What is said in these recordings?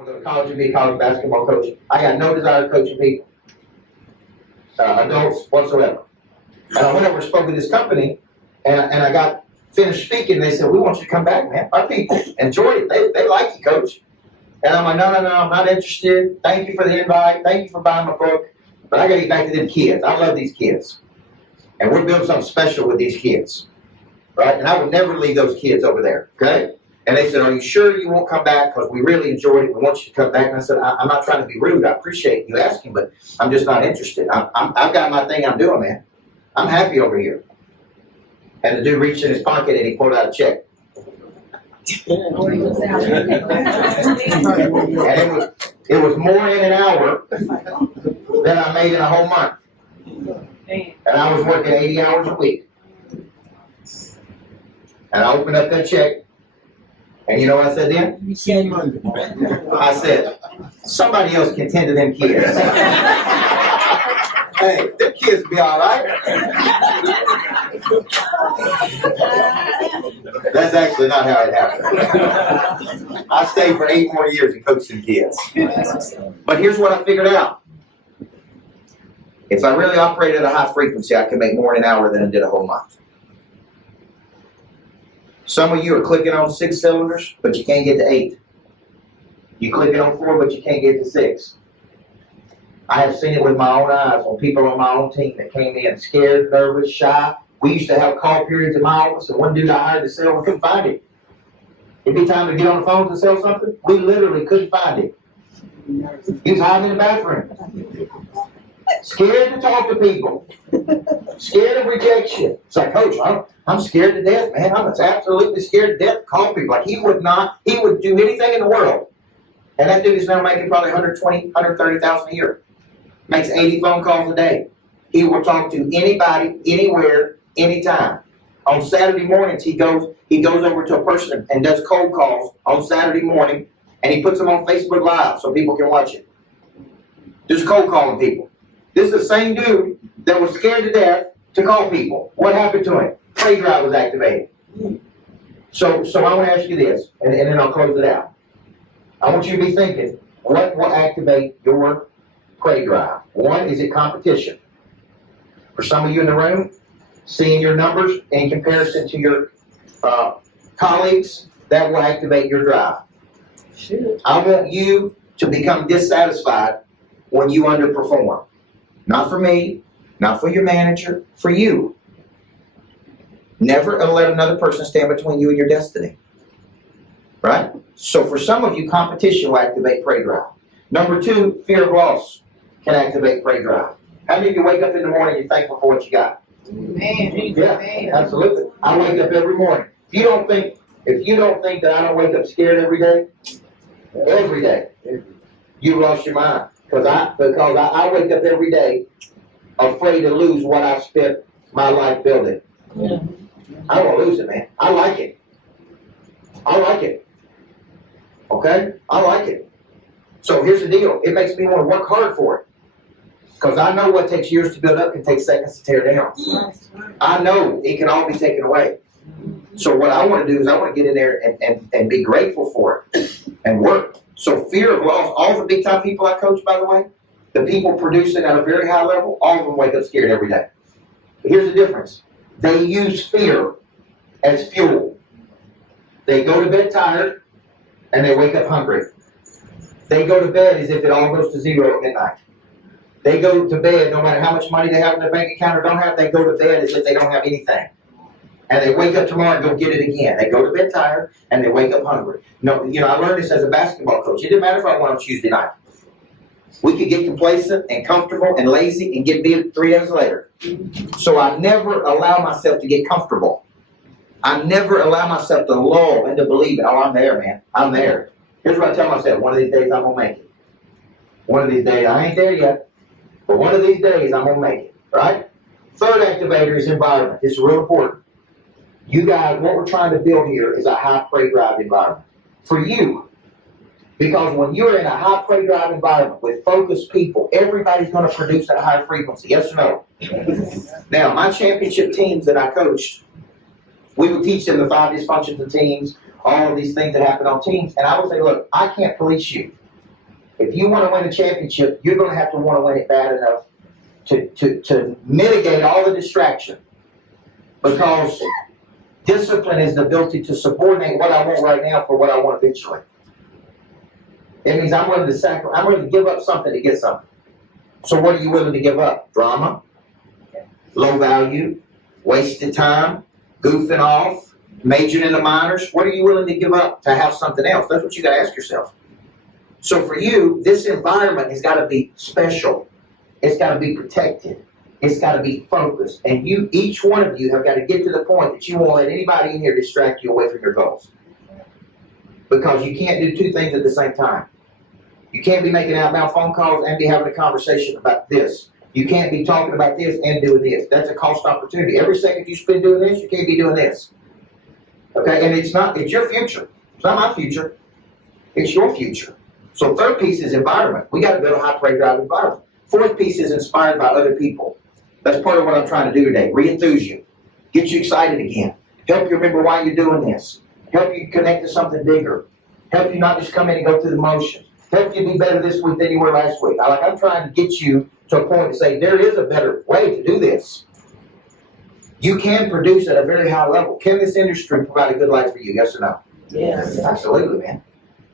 want to go to college and be a college basketball coach. I got no desire to coaching people, adults whatsoever. And I went over and spoke at this company, and I got finished speaking. They said, "We want you to come back, man. Our people enjoyed it. They like you, coach." And I'm like, no, I'm not interested. Thank you for the invite. Thank you for buying my book. But I got to get back to them kids. I love these kids. And we're building something special with these kids. Right? And I would never leave those kids over there. Okay? And they said, "Are you sure you won't come back? Because we really enjoyed it. We want you to come back." And I said, "I'm not trying to be rude. I appreciate you asking, but I'm just not interested. I've got my thing I'm doing, man. I'm happy over here." And the dude reached in his pocket and he pulled out a check. And it was more in an hour than I made in a whole month. And I was working 80 hours a week. And I opened up that check. And you know what I said then? I said, "Somebody else can tend to them kids." Hey, them kids will be all right. That's actually not how it happened. I stayed for 8 more years and coached them kids. But here's what I figured out. If I really operated at a high frequency, I could make more in an hour than I did a whole month. Some of you are clicking on 6 cylinders, but you can't get to 8. You're clicking on 4, but you can't get to 6. I have seen it with my own eyes on people on my own team that came in scared, nervous, shy. We used to have call periods in my office, and one dude I hired to sell, we couldn't find him. It'd be time to get on the phone to sell something. We literally couldn't find him. He was hiding in the bathroom. Scared to talk to people. Scared of rejection. It's like, "Coach, I'm scared to death, man. I'm absolutely scared to death to call people." Like he would do anything in the world. And that dude is now making probably $120,000, $130,000 a year. Makes 80 phone calls a day. He will talk to anybody, anywhere, anytime. On Saturday mornings, he goes over to a person and does cold calls on Saturday morning, and he puts them on Facebook Live so people can watch it. Just cold calling people. This is the same dude that was scared to death to call people. What happened to him? Play drive was activated. So I want to ask you this, and then I'll close it out. I want you to be thinking, what will activate your prey drive? One, is it competition? For some of you in the room, seeing your numbers in comparison to your colleagues, that will activate your drive. I want you to become dissatisfied when you underperform. Not for me, not for your manager, for you. Never let another person stand between you and your destiny. Right? So for some of you, competition will activate prey drive. Number 2, fear of loss can activate prey drive. How many of you wake up in the morning and you're thankful for what you got? Amen. Yeah, absolutely. I wake up every morning. If you don't think that I don't wake up scared every day, you've lost your mind. Because I wake up every day afraid to lose what I've spent my life building. Yeah. I won't lose it, man. I like it. Okay? I like it. So here's the deal. It makes me want to work hard for it. Because I know what takes years to build up can take seconds to tear down. I know it can all be taken away. So what I want to do is I want to get in there and be grateful for it and work. So fear of loss, all the big time people I coach, by the way, the people producing at a very high level, all of them wake up scared every day. But here's the difference. They use fear as fuel. They go to bed tired and they wake up hungry. They go to bed as if it all goes to zero at midnight. They go to bed, no matter how much money they have in their bank account or don't have, they go to bed as if they don't have anything. And they wake up tomorrow and go get it again. They go to bed tired and they wake up hungry. No, I learned this as a basketball coach. It didn't matter if I won on Tuesday night. We could get complacent and comfortable and lazy and get beat 3 days later. So I never allow myself to get comfortable. I never allow myself to lull into believing, "Oh, I'm there, man. I'm there." Here's what I tell myself. One of these days I'm going to make it. One of these days, I ain't there yet, but one of these days I'm going to make it. Right? Third activator is environment. It's real important. You guys, what we're trying to build here is a high prey drive environment. For you. Because when you're in a high prey drive environment with focused people, everybody's going to produce at a high frequency. Yes or no? Now, my championship teams that I coached, we would teach them the 5 dysfunctions of teams, all of these things that happen on teams, and I would say, look, I can't police you. If you want to win a championship, you're going to have to want to win it bad enough to mitigate all the distraction. Because discipline is the ability to subordinate what I want right now for what I want eventually. It means I'm willing to give up something to get something. So what are you willing to give up? Drama, low value, wasted time, goofing off, majoring in the minors. What are you willing to give up to have something else? That's what you got to ask yourself. So for you, this environment has got to be special. It's got to be protected. It's got to be focused. And you, each one of you, have got to get to the point that you won't let anybody in here distract you away from your goals. Because you can't do two things at the same time. You can't be making outbound phone calls and be having a conversation about this. You can't be talking about this and doing this. That's a cost opportunity. Every second you spend doing this, you can't be doing this. Okay? And it's your future. It's not my future. It's your future. So third piece is environment. We got to build a high play drive environment. Fourth piece is inspired by other people. That's part of what I'm trying to do today. Re-enthuse you. Get you excited again. Help you remember why you're doing this. Help you connect to something bigger. Help you not just come in and go through the motions. Help you be better this week than you were last week. I'm trying to get you to a point to say there is a better way to do this. You can produce at a very high level. Can this industry provide a good life for you? Yes or no? Yes. Absolutely, man.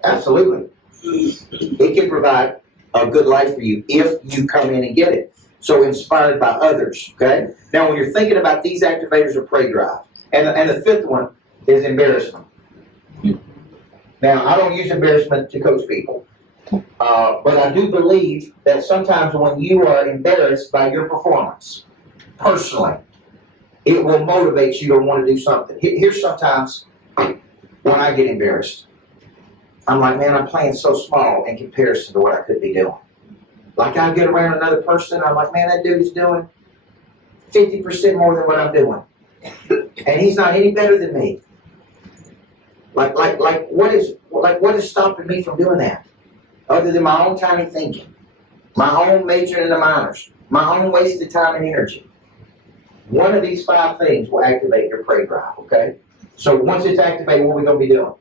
Absolutely. It can provide a good life for you if you come in and get it. So inspired by others, okay? Now, when you're thinking about these activators of prey drive, and the fifth one is embarrassment. Now, I don't use embarrassment to coach people, but I do believe that sometimes when you are embarrassed by your performance, personally, it will motivate you to want to do something. Here's sometimes when I get embarrassed. I'm like, man, I'm playing so small in comparison to what I could be doing. Like I get around another person, I'm like, man, that dude is doing 50% more than what I'm doing. And he's not any better than me. Like what is stopping me from doing that? Other than my own tiny thinking, my own majoring in the minors, my own wasted time and energy. One of these 5 things will activate your prey drive, okay? So once it's activated, what are we going to be doing?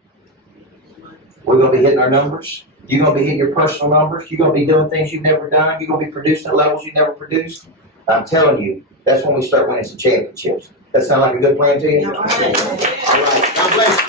We're going to be hitting our numbers. You're going to be hitting your personal numbers. You're going to be doing things you've never done. You're going to be producing at levels you never produced. I'm telling you, that's when we start winning some championships. That sound like a good plan to you? All right. God bless you.